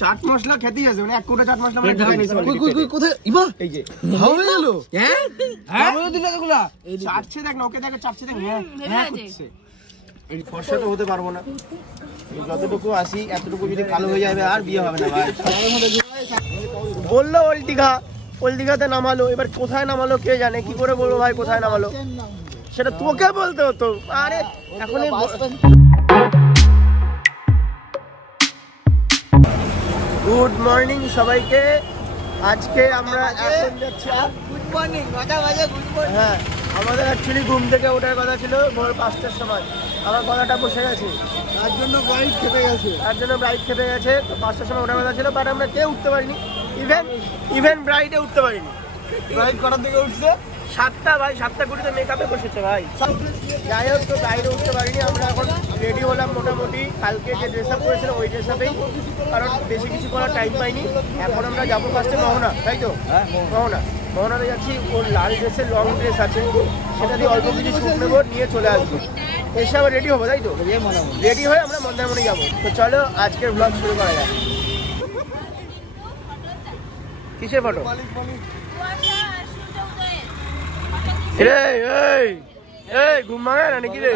চাট মশলা খেতেই আছে, মানে এক কোটা চাট মশলা মানে কোথায় ইবা এই যে হবে গেল। হ্যাঁ হবে দিলে এগুলা চাটছে দেখ না, ওকে দেখ চাটছে দেখ। হ্যাঁ করছে এই ফর্সা তো হতে পারবো না, যতটুকু আসি এতটুকু যদি কালো হয়ে যাবে আর বিয়ে হবে না ভাই। বললো ওল্ড দীঘা, ওল্ড দীঘাতে নামালো, এবার কোথায় নামালো কে জানে, কি করে বলবো ভাই কোথায় নামালো, সেটা তোকে বলতে হতো। আরে এখন গুড মর্নিং সবাইকে। আজকে আমরা এখন যাচ্ছি, গুড মর্নিং 9টা বাজে, গুড মর্নিং। হ্যাঁ আমাদের অ্যাকচুয়ালি ঘুম থেকে ওঠার কথা ছিল ভোর 5টার সময়, আমার গলাটা বসে গেছে, তার জন্য ব্রাইট খেতে গেছে। তো 5টার সময় ওঠার কথা ছিল, বাট আমরা কেউ উঠতে পারিনি, ইভেন ব্রাইটে উঠতে পারিনি। ব্রাইট কটার দিকে উঠছে? 7টা ভাই, 7টা কুড়িতে মেকআপে বসেছে ভাই। যাই হোক, তো বাইরে উঠতে পারিনি। আমরা এখন রেডি হলাম মোটামুটি, কালকে যে ড্রেস আপ করেছিলাম ওই ড্রেস আপেই, কারণ বেশি কিছু করার টাইম পাইনি। এখন আমরা যাবো ফার্স্টে মোহনা, তাই তো? মোহনাতে যাচ্ছি, ওর লাল ড্রেসের লং ড্রেস আছে, সেটা দিয়ে অল্প কিছু শুট নেবো, নিয়ে চলে আসবো, এসে আবার রেডি হবো, তাই তো? রেডি হয়ে আমরা মন্দারমণি যাবো। তো চলো আজকের ব্লগ শুরু করা যাক। কিসের ফটো? ঘুম ভাঙে না নাকি রে?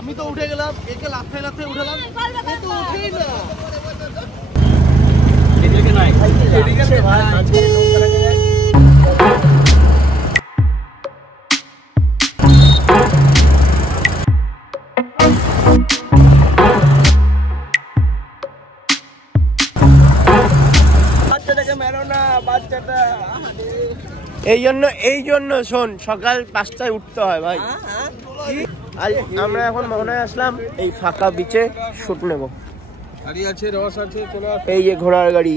আমি তো উঠে গেলাম, একে লাফে উঠালাম, উঠেই না। বাচ্চাটাকে মেরো না, বাচ্চাটা। এই জন্য শোন, সকাল 5টায় উঠতে হয় ভাই। আমরা এখন মোহনায় আসলাম, এই ফাঁকা বিচে শুট নেবো। এই যে ঘোড়ার গাড়ি।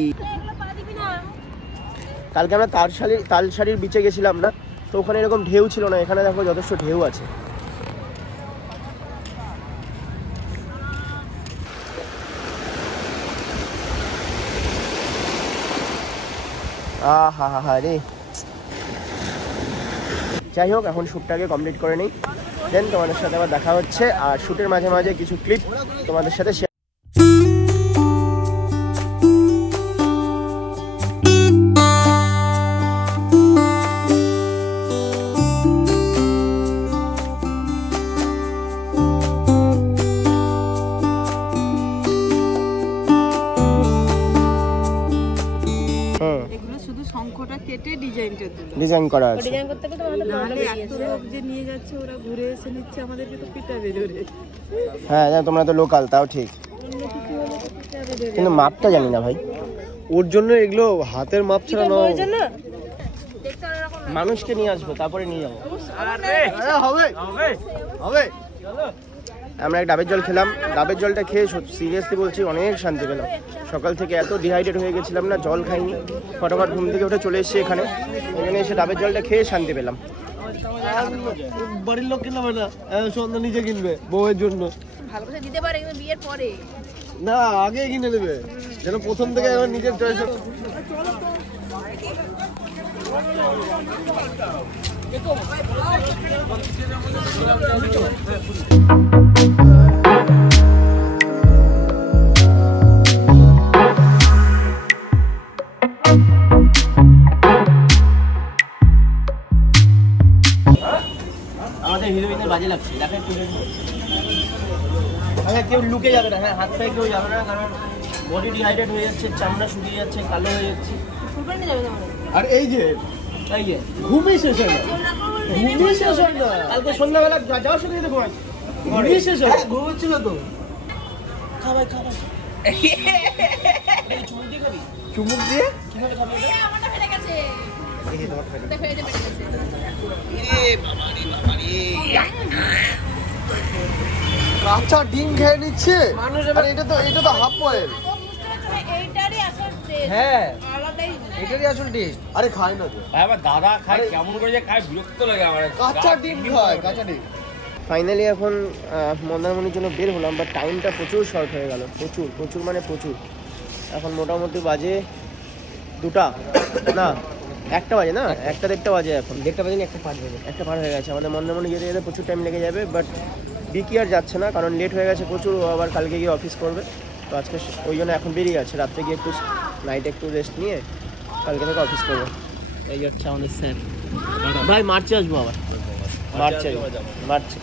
কালকে আমরা তালসারির বিচে গেছিলাম না, তো ওখানে এরকম ঢেউ ছিল না, এখানে দেখো যথেষ্ট ঢেউ আছে। হা রে। যাই হোক, এখন শ্যুটটাকে কমপ্লিট করে নিই, দেন তোমাদের সাথে আবার দেখা হচ্ছে। আর শ্যুটের মাঝে মাঝে কিছু ক্লিপ তোমাদের সাথে শেয়ার। ডিজাইন করা আছে। হ্যাঁ তোমরা তো লোকাল, তাও ঠিক, কিন্তু মাপটা জানি না ভাই। ওর জন্য এগুলো হাতের মাপ ছাড়া নাও, মানুষকে নিয়ে আসবো তারপরে নিয়ে যাবো। হবে। আমরা এক ডাবের জল খেলাম, ডাবের জলটা খেয়ে সিরিয়াসলি বলছি অনেক শান্তি পেলাম। সকাল থেকে এত ডিহাইড্রেট হয়ে গেছিলাম না, জল খাইনি, ফটাফট ঘুম থেকে উঠে চলে এসেছি এখানে এসে ডাবের জলটা খেয়ে শান্তি পেলাম। বাড়ির লোক কিনবে না, সন্ধ্যা নিজে কিনবে বউয়ের জন্য। ভালোবাসা দিতে পারে কিন্তু বিয়ের পরে না, আগে কিনে দেবে, যেন প্রথম থেকে এখন নিজের চয়েস। আমাদের হিরোইনের বাজে লাগছে, দেখে কেউ লুকে যাবে না। হ্যাঁ, হাত পায়ে কেউ যাবে না, কারণ বডি ডিহাইড্রেট হয়ে যাচ্ছে, চামড়া শুকিয়ে যাচ্ছে, কালো হয়ে যাচ্ছে। আর এই যে ঘুমই শেষ হয় না, কালকে সন্ধ্যাবেলা যাওয়ার সাথে সাথে ঘুমই শেষ হয়। ঘুমোচ্ছিল তো, চুমুক দিয়ে কাঁচা ডিম খেয়ে নিচ্ছে মানুষ। এটা তো হাফ বয়েল। হ্যাঁ, এটারই আসল টেস্ট। আরে খায় না তো আমার দাদা খায়, কেমন করে যে খায় বিরক্ত লাগে আমার। কাঁচা ডিম খায়, কাঁচা ডিম। ফাইনালি এখন মন্দারমণির জন্য বের হলাম, বাট টাইমটা প্রচুর শর্ট হয়ে গেল, প্রচুর মানে প্রচুর। এখন মোটামুটি বাজে 2টা না 1টা বাজে, না 1টা বাজে, এখন 1টা বাজে না, 1টা পার হয়ে গেছে। আমাদের মন্দারমণি যেতে প্রচুর টাইম লেগে যাবে, বাট বিকি আর যাচ্ছে না, কারণ লেট হয়ে গেছে প্রচুর, ও আবার কালকে গিয়ে অফিস করবে। তো আজকে ওই জন্য এখন বেরিয়ে গেছে, রাত্রে গিয়ে একটু নাইটে একটু রেস্ট নিয়ে কালকে থেকে অফিস করবো। এই হচ্ছে আমাদের স্যার ভাই, মার্চে আসবো আবার, মার্চে মার্চে।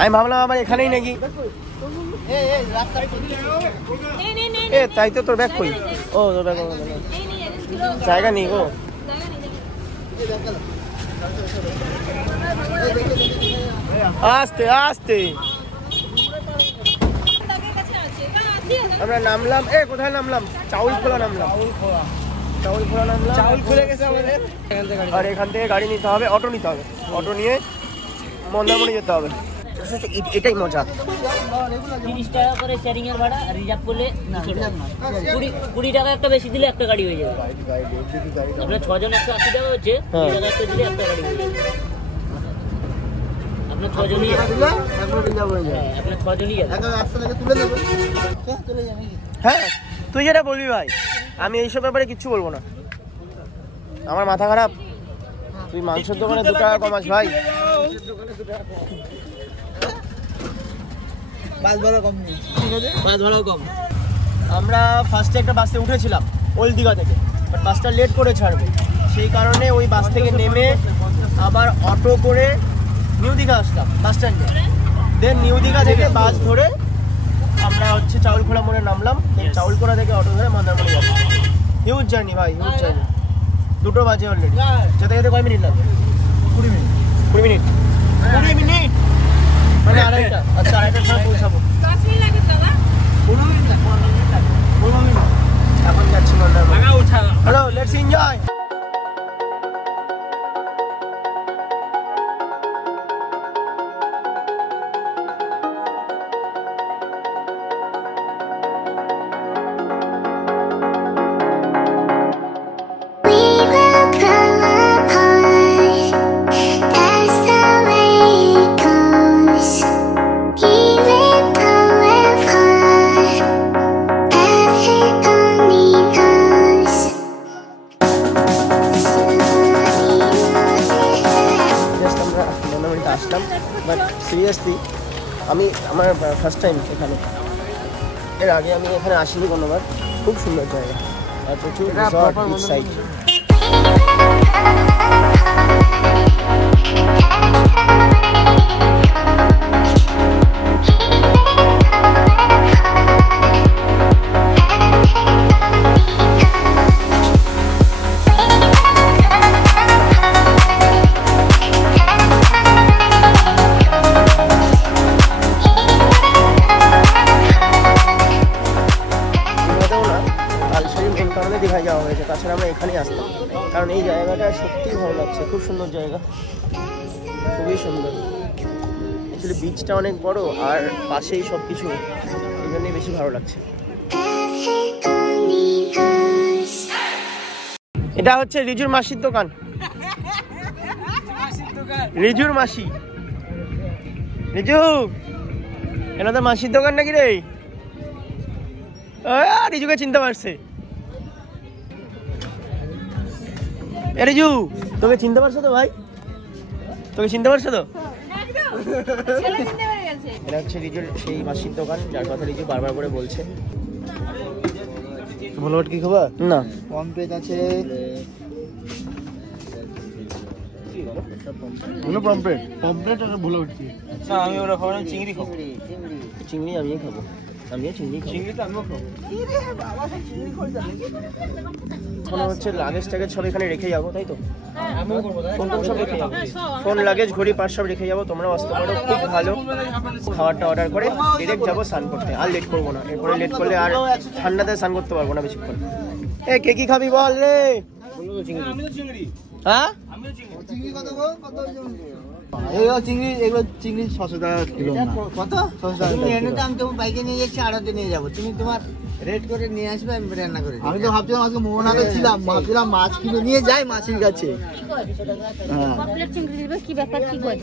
আমি ভাবলাম আবার এখানেই নাকি, এ তাই তো তোর ব্যাগ কই? ও তোর ব্যাগ জায়গা নেই গো। আস্তে আস্তে আমরা নামলাম, কোথায় নামলাম? চাউল খোলা নামলাম, চাউল খোলা নামলাম, চাউল খুলে গেছে আমাদের। আর এখান থেকে গাড়ি নিতে হবে, অটো নিতে হবে, অটো নিয়ে মন্দারমণি যেতে হবে। এটাই মজা। 30 টাকা করে শেয়ারিং এর ভাড়া, রিজার্ভ করলে 20 টাকা একটা বেশি দিলে একটা গাড়ি হয়ে যাবে। আপনার 6 জন 180 টাকা হচ্ছে, 20 টাকা একটা দিলে একটা গাড়ি হয়ে যাবে। আপনার 6 জনই যাবে, আপনার 6 জনই যাবে। হ্যাঁ তুই যেটা বলবি ভাই, আমি এইসব ব্যাপারে কিচ্ছু বলবো না, আমার মাথা খারাপ। তুই মাংসের দোকানে 2 টাকা কমাস ভাই, আমরা ফার্স্টে একটা বাসে উঠেছিলাম ওল্ড দীঘা থেকে, বাট বাসটা লেট করে ছাড়বে, সেই কারণে ওই বাস থেকে নেমে আবার অটো করে নিউ দীঘা আসলাম বাস স্ট্যান্ডে। দেন নিউ দীঘা থেকে বাস ধরে আমরা হচ্ছে চাউলখোলা মোড়ে নামলাম, চাউলখোলা থেকে অটো ধরে মন্দারমণি যাবো। হিউজ জার্নি ভাই, হিউজ জার্নি। 2টো বাজে অলরেডি, যেতে যেতে কয় মিনিট লাগবে? 20 মিনিট। 20 মিনিট 20 মিনিট মানে আড়াইটা। আচ্ছা আড়াইটার সময় পৌঁছাবো। 10 মিনিট লাগে দাদা। 15 মিনিট লাগবে, 15 মিনিট। এখন যাচ্ছি Mandarmani. Hello, let's enjoy. Aslam, but seriously আমি আমার ফার্স্ট টাইম এখানে, এর আগে আমি এখানে আসিনি কোনোবার। খুব সুন্দর জায়গা, আর প্রচুর রিসর্ট, বিচ সাইড। দীঘায় যাওয়া হয়েছে, তাছাড়া আমরা এখানেই আসতাম, কারণ এই জায়গাটা সত্যিই ভালো লাগছে। খুব সুন্দর জায়গা, খুবই সুন্দর। অ্যাকচুয়ালি বিচটা অনেক বড় আর পাশেই সব কিছু, এই জন্যই বেশি ভালো লাগছে। এটা হচ্ছে রিজুর মাসির দোকান, রিজুর মাসি। রিজু, এটা তো মাসির দোকান নাকি রে? রিজুকে চিনতে পারছে। রিজু, তোকে চিনতে পারছো তো ভাই? তোকে চিনতে পারছো তো? এটা হচ্ছে রিজুর সেই মাসির দোকান, যার কথা রিজু বারবার করে বলছে। ভোলট কি খাবা? না, পমপ্লেট আছে, পমপ্লেট পমপ্লেট আর ভোলট কি? না আমি ওরা খাবো না, চিংড়ি খাবো। চিংড়ি আমিও খাবো, আমিও চিংড়ি খাবো। চিংড়ি তো আমিও খাবো। মনে হচ্ছে লাগেজ টাগেজ সব এখানে রেখে যাবো, তাই তো? ফোন সব রেখে যাবো, ফোন লাগেজ ঘড়ি পার্স সব রেখে যাবো। তোমরাও আসতে পারো, খুব ভালো। খাবারটা অর্ডার করে ডিরেক্ট যাবো স্নান করতে, আর লেট করবো না। এরপরে লেট করলে আর ঠান্ডাতে স্নান করতে পারবো না বেশিক্ষণ। এ কে কি খাবি বল রে? হ্যাঁ এগুলো চিংড়ি, এগুলো চিংড়ি 600 টাকা কিলো না। কত? 600 টাকা তুমি এনে তো কিলো। আমি তোমার বাইকে নিয়ে যাচ্ছি, আড়তে নিয়ে যাবো, তুমি তোমার রেট করে নিয়ে আসবে, আমি রান্না করে আমি তো ভাবছিলাম আজকে মোহনাতে ছিলাম, ভাবছিলাম মাছ কিনে নিয়ে যাই মাছের কাছে। হ্যাঁ পপলার চিংড়ি দিবে, কি ব্যাপার, কি করে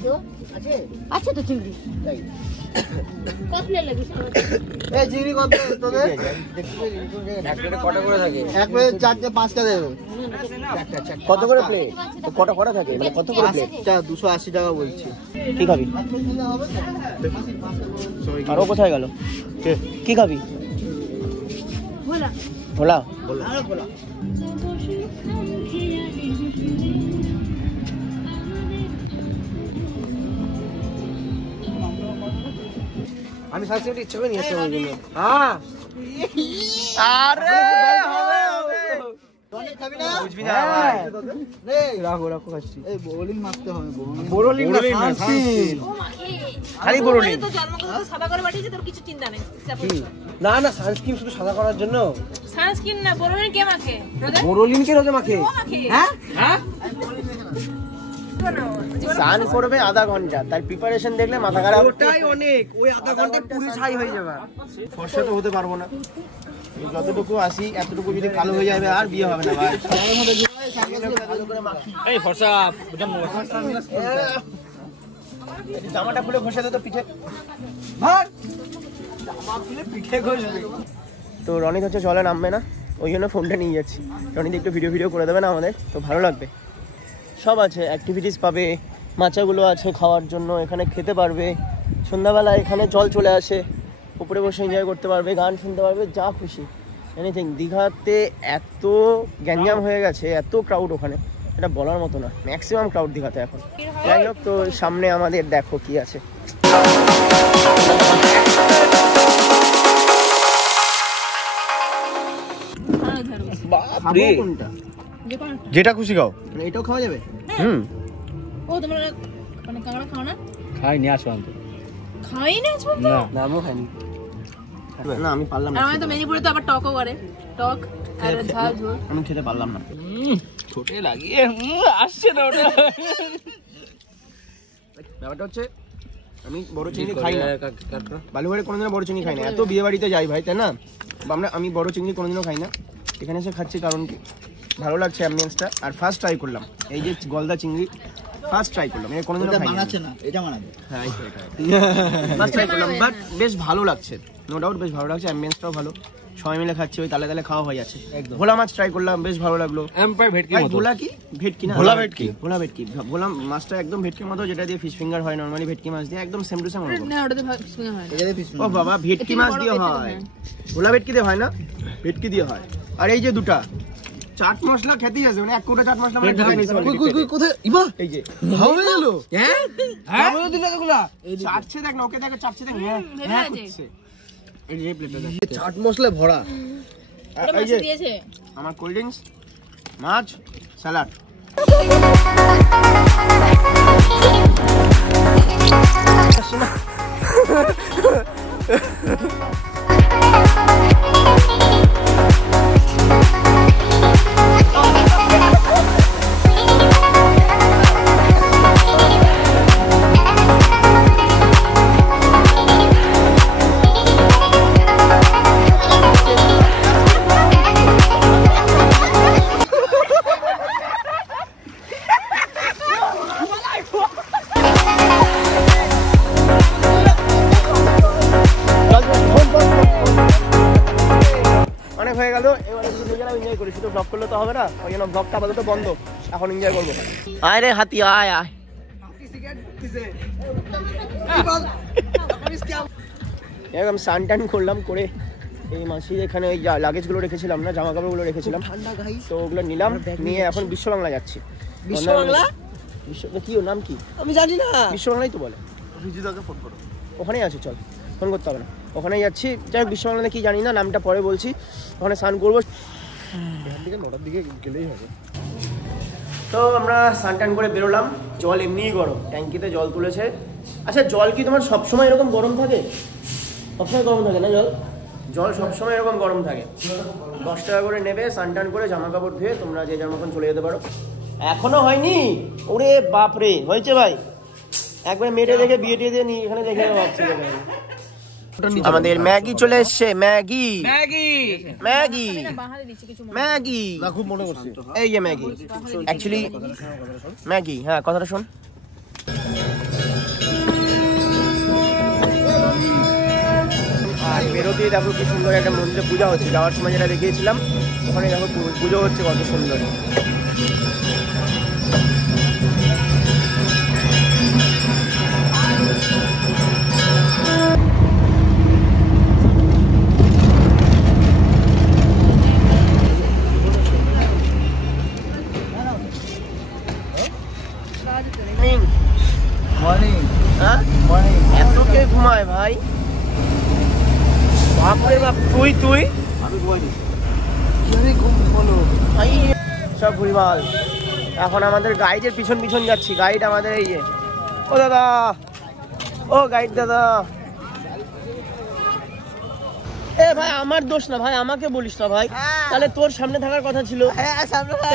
আছে তো চিংড়ি পপলার লাগে। এই চিংড়ি কত তোদের? এক প্লেটে কটা করে থাকে? এক প্লেট 4টে 5টা দেবে। কত করে প্লেট? কটা কটা থাকে, মানে কত করে প্লেট? 5টা 280 টাকা বলছি। কি খাবি? আরো কোথায় গেল? কি খাবি? ভোলা ভোলা? আমি সাথে ইচ্ছা করে নিয়ে আসলাম ওই জন্য। হ্যাঁ আরে খাবি না? বুঝবি না ভাই। রাখো রাখো খাচ্ছি। এই বোলিং মারতে হবে, বোরোলিন না সানস্ক্রিন। খালি বোরোলিন। তো জন্মগত সাদা করে পাঠিয়েছে, তোর কিছু চিন্তা নেই। না না সানস্ক্রিন শুধু সাদা করার জন্য। সানস্ক্রিন না, বড়রে কে মাখে? রোদে বোরোলিন কে রোদে মাখে? ও মাখে। হ্যাঁ হ্যাঁ স্নান করবে আধা ঘন্টা, তার প্রিপারেশন দেখলে মাথা খারাপ। ওটাই অনেক, ওই আধা ঘন্টা পুরো ছাই হয়ে যাবে। ফর্সা তো হতে পারবো না, যতটুকু আসি এতটুকু যদি কালো হয়ে যাবে আর বিয়ে হবে না ভাই। এই ফর্সা জামাটা খুলে ঘষে দে তো পিঠে। ভাগ জামা খুলে পিঠে ঘষবে। তো রনিত হচ্ছে জলে নামবে না, ওই জন্য ফোনটা নিয়ে যাচ্ছি। রনিত একটু ভিডিও করে দেবে না আমাদের, তো ভালো লাগবে। সব আছে, অ্যাক্টিভিটিস পাবে, মাচাগুলো আছে খাওয়ার জন্য, এখানে খেতে পারবে। সন্ধ্যাবেলা এখানে জল চলে আসে, উপরে বসে এনজয় করতে পারবে, গান শুনতে পারবে, যা খুশি এনিথিং। দীঘাতে এত গ্যাঞ্জাম হয়ে গেছে, এত ক্রাউড ওখানে, এটা বলার মতো না। ম্যাক্সিমাম ক্রাউড দীঘাতে এখন। যাই হোক, তো সামনে আমাদের দেখো কি আছে। খাবো কোনটা? যেটা খুশি খাও। মানে এটাও খাওয়া যাবে? ও তোমরা মানে কাঁকড়া খাও না? খাই নিয়ে আসো খাই না আজকে? না না আমিও খাইনি। না আমি পারলাম না, আর আমাদের তো মেদিনীপুরে তো আবার টকও করে, টক আর ঝাল ঝোল। আমি খেতে পারলাম না। ছোটে লাগিয়ে আসছে না ওটা। ব্যাপারটা হচ্ছে আমি বড় চিংড়ি খাই না, বালুঘাটে কোনোদিনও বড় চিংড়ি খাই না। এত বিয়ে বাড়িতে যাই ভাই, তাই না? আমি বড় চিংড়ি কোনোদিনও খাই না, এখানে এসে খাচ্ছি কারণ কি ভালো লাগছে অ্যাম্বিয়েন্সটা। আর ফার্স্ট ট্রাই করলাম এই যে গলদা চিংড়ি, ফার্স্ট ট্রাই করলাম, এটা কোনোদিনও খাই না। না, এটা বানাবে। হ্যাঁ ফার্স্ট ট্রাই করলাম, বাট বেশ ভালো লাগছে, নো ডাউট বেশ ভালো লাগছে, অ্যাম্বিয়েন্সটাও ভালো, সবাই মিলে খাচ্ছি, ওই তালে তালে খাওয়া হয়ে যাচ্ছে। ভোলা মাছ ট্রাই করলাম, বেশ ভালো লাগলো। এমপাই ভেটকি ভাই, মতো। ভোলা কি ভেটকি না? ভোলা ভেটকি। ভোলা ভেটকি, ভোলা মাছটা একদম ভেটকির মতো, যেটা দিয়ে ফিশ ফিঙ্গার হয় নরমালি, ভেটকি মাছ দিয়ে একদম সেম টু সেম। না ওটাতে ভালো হয় না। এটাতে পিস ও বাবা, ভেটকি মাছ দিয়ে হয়, ভোলা ভেটকি দিয়ে হয় না, ভেটকি দিয়ে হয়। আর এই যে দুটা চাট মশলা খেতেই আছে, মানে এক কোটা চাট মশলা মানে ঢাকা নিয়েছে already পেটে। কোথায় ইবা এই যে হবে গেল। হ্যাঁ আমিও দিলা এগুলা। চাটছে দেখ না, ওকে দেখো চাটছে দেখ, হ্যাঁ ভেবে হ্যাঁ আছে। করছে। এই যে প্লেটটা দেখ, চাট মশলা ভরা। আর ওটা এই যে মাছ দিয়েছে। আমার কোল্ড ড্রিঙ্কস, মাছ, স্যালাড। অনেক হয়ে গেল, এবারে শুধু নিজেরা এনজয় করি, শুধু ব্লগ করলে তো হবে না, ওই জন্য ব্লগটা আপাতত বন্ধ, এখন এনজয় করবো। আয় রে হাতি আয় আয়। এরকম স্নান টান করলাম, করে এই মাসির এখানে ওই লাগেজগুলো রেখেছিলাম না, জামা কাপড়গুলো রেখেছিলাম, তো ওগুলো নিলাম, নিয়ে এখন বিশ্ব বাংলা যাচ্ছি। বিশ্ব বাংলা? বিশ্ব কি ওর নাম কি আমি জানি না, বিশ্ব বাংলাই তো বলে। রিজিদাকে ফোন করো। ওখানেই আছে, চল ফোন করতে হবে না, ওখানেই যাচ্ছি। যাই হোক, বিশ্ব বাংলাতে কি জানি না, নামটা পরে বলছি। ওখানে স্নান করবো, এখান থেকে 9টার দিকে গেলেই হবে। তো আমরা স্নান টান করে বেরোলাম। জল এমনিই গরম, ট্যাঙ্কিতে জল তুলেছে। আচ্ছা, জল কি তোমার সবসময় এরকম গরম থাকে? সবসময় গরম থাকে না জল? জল সবসময় এরকম গরম থাকে। 10 টাকা করে নেবে, স্নান টান করে জামা কাপড় ধুয়ে তোমরা যে যার মতন চলে যেতে পারো। এখনো হয়নি? ওরে বাপরে, হয়েছে ভাই। একবার মেয়েটা দেখে বিয়ে টিয়ে দিয়ে নিয়ে এখানে দেখে ভাবছি আমাদের ম্যাগি চলে এসছে। ম্যাগি ম্যাগি ম্যাগি ম্যাগি খুব মনে করছি এই যে ম্যাগি অ্যাকচুয়ালি ম্যাগি। হ্যাঁ কথাটা শোন। আর বেরোতেই দেখো কি সুন্দর একটা মন্দিরে পূজা হচ্ছে। যাওয়ার সময় যেটা দেখিয়েছিলাম ওখানে দেখো পুজো হচ্ছে কত সুন্দর। মর্নিং হ্যাঁ মর্নিং এত কে ঘুমায় ভাই? বাপরে বাপ। তুই তুই আমি ঘুমাইনি ঘুম বলো ভাই সব ভুলভাল। এখন আমাদের গাইডের পিছন পিছন যাচ্ছি। গাইড আমাদের এই যে ও দাদা, ও গাইড দাদা। এ ভাই আমার দোষ না ভাই, আমাকে বলিস না ভাই। তাহলে তোর সামনে থাকার কথা ছিল।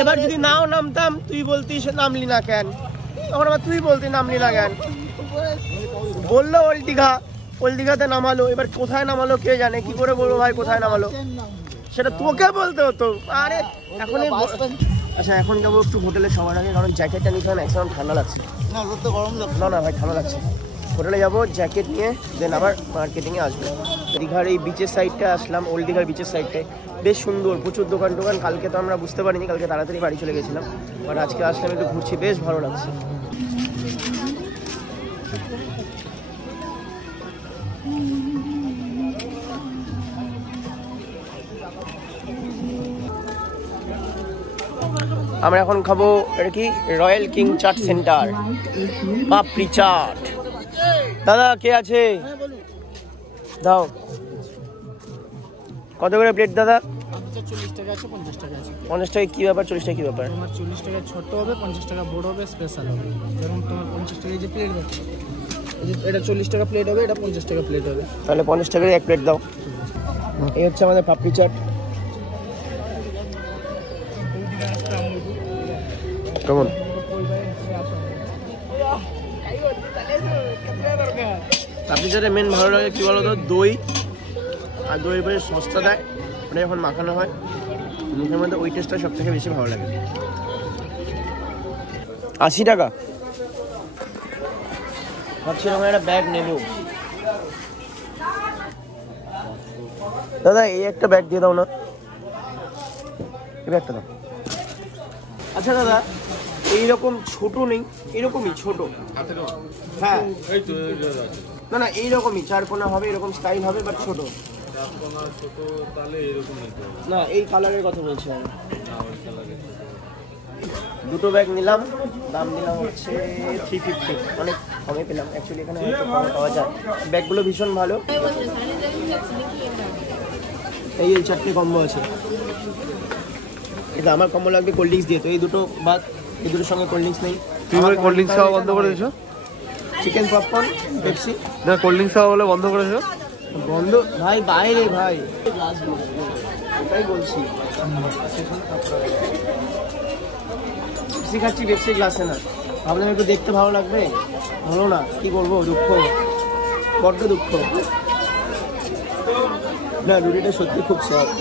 এবার যদি নাও নামতাম তুই বলতিস নামলি না কেন? তখন আবার তুই বলতি নামলি না কেন? বললো ওল্ড দীঘা, ওল্ড দীঘাতে নামালো। এবার কোথায় নামালো কে জানে, কি করে বলবো ভাই কোথায় নামালো? সেটা তোকে বলতে হতো। আরে এখন আচ্ছা এখন যাবো একটু হোটেলে সবার আগে, কারণ জ্যাকেটটা নিতে হয় না, এখন ঠান্ডা লাগছে। না রোদ তো গরম লাগছে। না না ভাই ঠান্ডা লাগছে। হোটেলে যাবো জ্যাকেট নিয়ে, দেন আবার মার্কেটিংয়ে আসবো। দীঘার এই বিচের সাইডটা আসলাম, ওল্ড দীঘার বিচের সাইডটায় বেশ সুন্দর, প্রচুর দোকান টোকান। কালকে তো আমরা বুঝতে পারিনি, কালকে তাড়াতাড়ি বাড়ি চলে গেছিলাম। বাট আজকে আসলাম একটু ঘুরছি, বেশ ভালো লাগছে। আমরা এখন খাবো এটা কি রয়্যাল কিং চাট সেন্টার পাপড়ি চাট। দাদা কে আছে দাও। কত করে প্লেট দাদা? 40 টাকা আছে, 50 টাকা আছে। 50 টাকা কি ব্যাপার, 40 টাকা কি ব্যাপার? তোমার 40 টাকা ছোট হবে, 50 টাকা বড় হবে, স্পেশাল হবে। যেমন তোমার 50 টাকা যে প্লেট হবে, এটা 40 টাকা প্লেট হবে, এটা 50 টাকা প্লেট হবে। তাহলে 50 টাকার এক প্লেট দাও। এই হচ্ছে আমাদের পাপড়ি চাট। কেমন? পাপড়ি চাটে মেন ভালো লাগে কি বলতো, দই আর দই করে সস্তা দেয়, ওটা যখন মাখানো হয় মুখের মধ্যে ওই টেস্টটা সব থেকে বেশি ভালো লাগে। 80 টাকা ভাবছি এরকম একটা ব্যাগ নেব। দাদা এই একটা ব্যাগ দিয়ে দাও না, এই ব্যাগটা দাও। আচ্ছা দাদা এইরকম ছোট নেই, এরকমই ছোট? হ্যাঁ না না এইরকমই চারকোনা হবে, এরকম স্টাইল হবে বাট ছোট। না এই কালারের কথা বলছি আমি। দুটো ব্যাগ নিলাম, দাম দিলাম হচ্ছে 350, অনেক কমে পেলাম। অ্যাকচুয়ালি এখানে হয়তো কমে পাওয়া যায়। ব্যাগগুলো ভীষণ ভালো। এই 4টে কম্বো আছে। এটা আমার কম্বো লাগবে কোল্ড ড্রিঙ্কস দিয়ে, তো এই দুটো বাদ, এই দুটোর সঙ্গে কোল্ড ড্রিঙ্কস নেই। তুই বলে কোল্ড ড্রিঙ্কস খাওয়া বন্ধ করে দিয়েছো? চিকেন পপকর্ন পেপসি না, কোল্ড ড্রিঙ্কস খাওয়া বলে বন্ধ করেছো? বন্ধ ভাই, বাইরে ভাই ওটাই বলছি। পেপসি খাচ্ছি, পেপসি গ্লাসে না। ভাবলাম একটু দেখতে ভালো লাগবে, হলো না, কি করবো, দুঃখ, বড্ড দুঃখ। না রুটিটা সত্যি খুব সফট।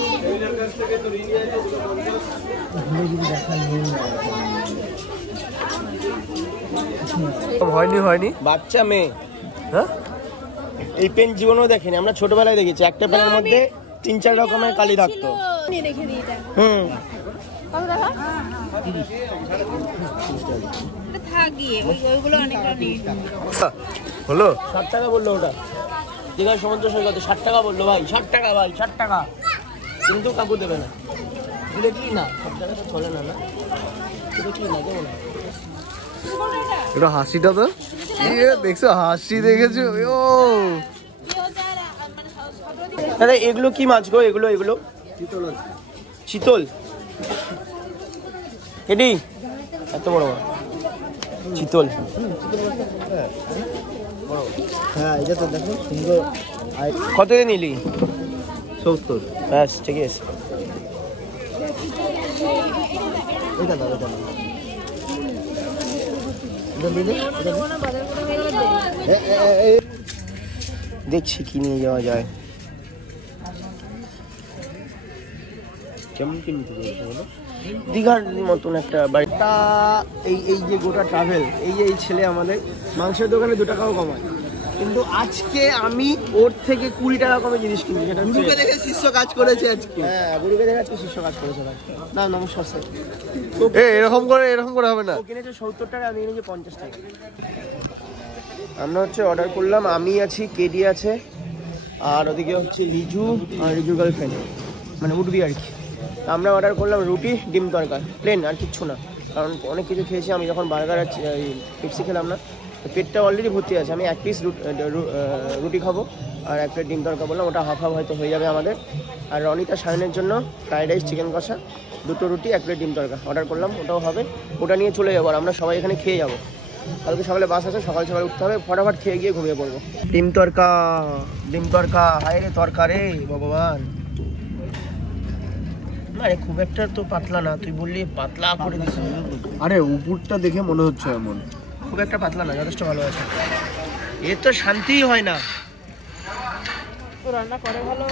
হয়নি হয়নি বাচ্চা মেয়ে, হ্যাঁ এই পেন জীবনেও দেখেনি। আমরা ছোটবেলায় দেখেছি একটা পেনের মধ্যে 3-4 রকমের কালি থাকতো। হুম হলো 60 টাকা বললো ওটা। দীঘার সমুদ্র সৈকত 60 টাকা বললো ভাই, 60 টাকা ভাই, 60 টাকা। কিন্তু কাকু দেবে না, দিলে কি না, 60 টাকা তো চলে না। না দিলে কি না, দেবো না। এটা হাসিটা তো দেখছো, হাসি দেখেছো? ও দাদা এগুলো কি মাছ গো? এগুলো এগুলো চিতল। কেডি এত বড় চিতল? হ্যাঁ এটা তো দেখো সুন্দর। কত দিয়ে নিলি? 70। ব্যাস ঠিক আছে। এটা দাও, এটা দিলে, এটা দেখছি কি নিয়ে যাওয়া যায়। কেমন কি নিতে চাইছো বলো? দীঘার মতন একটা বাড়িটা, এই যে গোটা ট্রাভেল, এই যে এই ছেলে আমাদের মাংসের দোকানে 2 টাকাও কমায়, কিন্তু আজকে আমি ওর থেকে 20 টাকা কমে জিনিস কিনি। সেটা গুরুকে দেখে শিষ্য কাজ করেছে আজকে। হ্যাঁ, গুরুকে দেখে আজকে শিষ্য কাজ করেছে ভাই। না নমস্কার স্যার। এরকম করে হবে না। ও কিনেছে 70 টাকা, আমি কিনেছি 50 টাকা। আমরা হচ্ছে অর্ডার করলাম, আমি আছি, কেডি আছে, আর ওদিকে হচ্ছে রিজু আর রিজুর গার্লফ্রেন্ড, মানে উঠবি আর কি। আমরা অর্ডার করলাম রুটি, ডিম তরকা, প্লেন, আর কিচ্ছু না, কারণ অনেক কিছু খেয়েছি। আমি যখন বার্গার আর পেপসি খেলাম না, তো পেটটা অলরেডি ভর্তি আছে। আমি 1 পিস রুটি খাবো আর 1 প্লেট ডিম তরকা বললাম, ওটা হাফ হয়তো হয়ে যাবে আমাদের। আর রনিতা সায়নের জন্য ফ্রাইড রাইস, চিকেন কষা, 2টো রুটি, 1 প্লেট ডিম তরকা অর্ডার করলাম, ওটাও হবে। ওটা নিয়ে চলে যাবো আর আমরা সবাই এখানে খেয়ে যাবো। কালকে সকালে বাস আছে, সকাল সকাল উঠতে হবে, ফটাফট খেয়ে গিয়ে ঘুমিয়ে পড়বো। ডিম তরকা, হায় রে তরকা রে ভগবান। আরে খুব একটা তো পাতলা না, তুই বললি পাতলা করে দিস। আরে উপরটা দেখে মনে হচ্ছে এমন। খুব একটা পাতলা না, যথেষ্ট ভালো আছে। এর তো শান্তিই হয় না। রান্না করে ভালো।